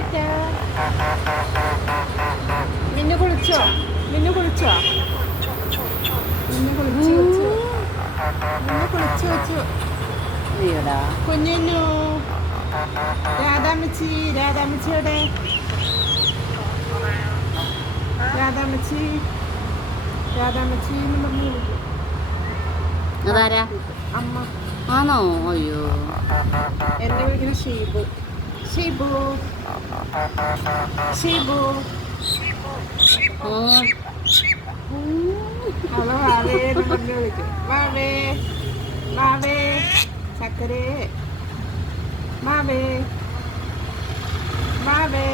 ടാറ്റാ. മിന്നു കുളിച്ചോ? മിന്നു കുളിച്ചോ? മിന്നു കുളിച്ചു വെച്ചു. മിന്നു കുളിച്ചു വെച്ചു. കുഞ്ഞു രാധാമ്മച്ചി, രാധാമ്മച്ചിയുടെ രാധാമ്മച്ചി, രാധാമ്മച്ചി എന്ന് പറഞ്ഞു വിളിക്കും. അതാരാ? അമ്മ. ആണോ? അയ്യോ, എന്നെ വിളിക്കുന്ന ഷീബു. ഷീബു, ഷീബു. അവളെ വാവേ എന്ന് പറഞ്ഞു വിളിക്കും. വാവേ, വാവേ, ചക്കരേ, വാവേ, വാവേ.